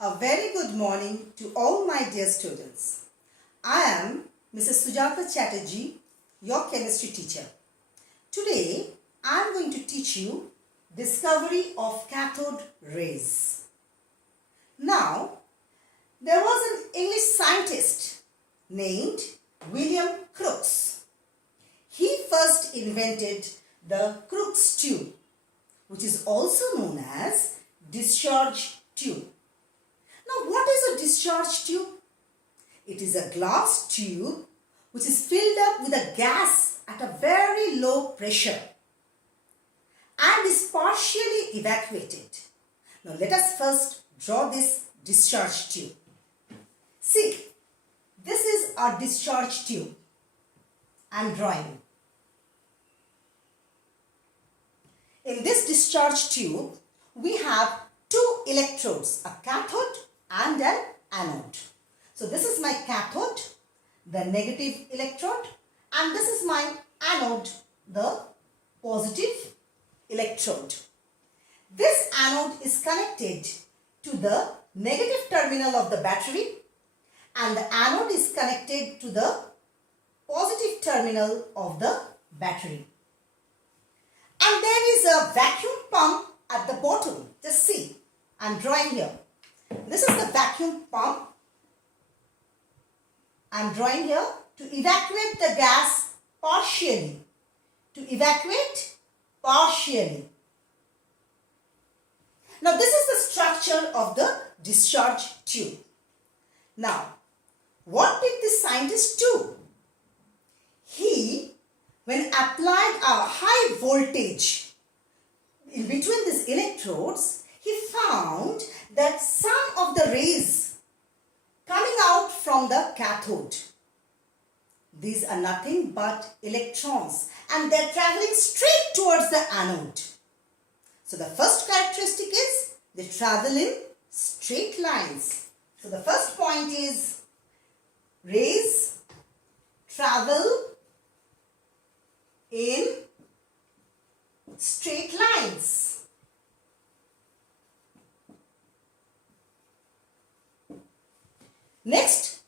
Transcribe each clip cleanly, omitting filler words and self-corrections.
A very good morning to all my dear students. I am Mrs. Sujata Chatterjee, your chemistry teacher. Today, I am going to teach you discovery of cathode rays. Now, there was an English scientist named William Crookes. He first invented the Crookes tube, which is also known as discharge tube. Now, what is a discharge tube? It is a glass tube which is filled up with a gas at a very low pressure and is partially evacuated. Now, let us first draw this discharge tube. See, this is our discharge tube. I am drawing. In this discharge tube, we have two electrodes, a cathode and an anode. So this is my cathode, the negative electrode, and this is my anode, the positive electrode. This anode is connected to the negative terminal of the battery and the anode is connected to the positive terminal of the battery. And there is a vacuum pump at the bottom. Just see, I am drawing here. This is the vacuum pump. I am drawing here to evacuate the gas partially. To evacuate partially. Now this is the structure of the discharge tube. Now, what did the scientist do? He, when applied a high voltage in between these electrodes, he found that some of the rays coming out from the cathode, these are nothing but electrons and they are traveling straight towards the anode. So the first characteristic is they travel in straight lines. So the first point is rays travel in straight lines. Next,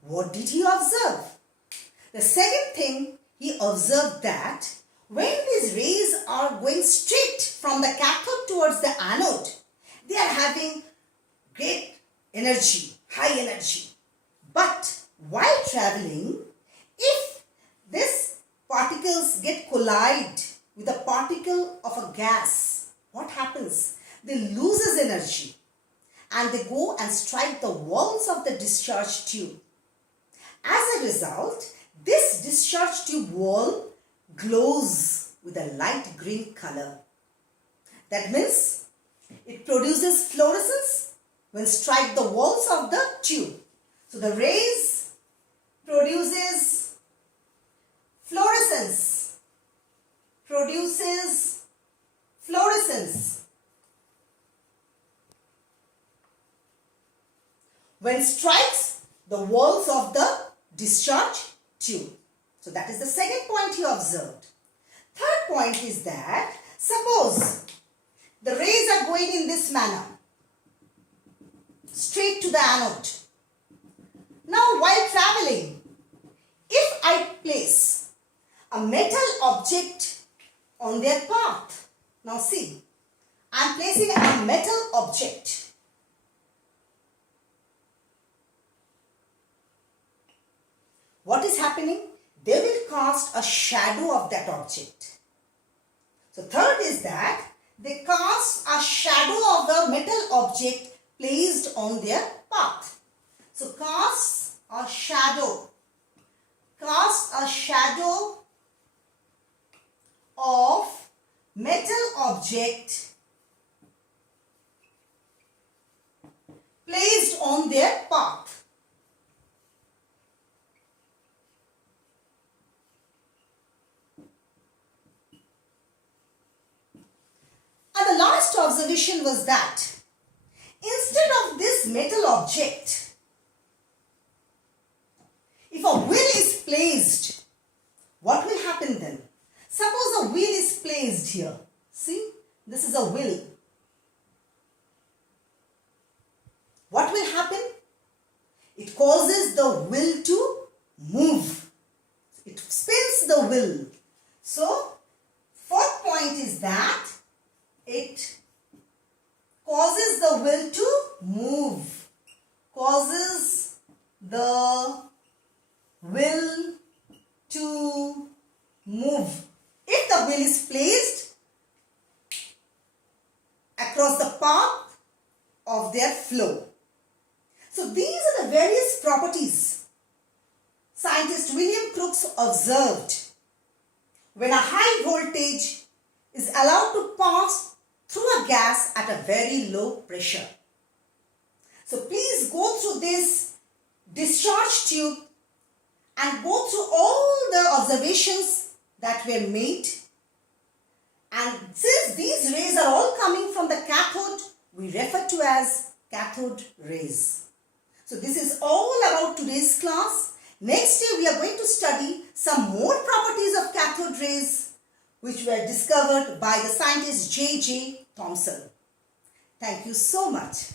what did he observe? The second thing, he observed that when these rays are going straight from the cathode towards the anode, they are having great energy, high energy. But while traveling, if these particles get collide with a particle of a gas, what happens? They loses energy and they go and strike the walls of the discharge tube. As a result, this discharge tube wall glows with a light green color. That means it produces fluorescence when strike the walls of the tube. So the rays produces fluorescence. Produces fluorescence. When strikes the walls of the discharge tube. So that is the second point he observed. Third point is that suppose the rays are going in this manner, straight to the anode. Now while traveling, if I place a metal object on their path, now see, I am placing a metal object. What is happening? They will cast a shadow of that object. So third is that they cast a shadow of the metal object placed on their path. So cast a shadow. Cast a shadow of metal object placed on their path. And the last observation was that instead of this metal object, if a wheel is placed, what will happen then? Suppose a wheel is placed here. See, this is a wheel. causes the wheel to move. It spins the wheel. So, fourth point is that it causes the wheel to move. Causes the wheel to move. If the wheel is placed across the path of their flow. So these are the various properties scientist William Crookes observed when a high voltage is allowed to pass through a gas at a very low pressure. So please go through this discharge tube and go through all the observations that were made. And since these rays are all coming from the cathode, we refer to as cathode rays. So this is all about today's class. Next day we are going to study some more properties of cathode rays which were discovered by the scientist J.J. Thomson. Thank you so much.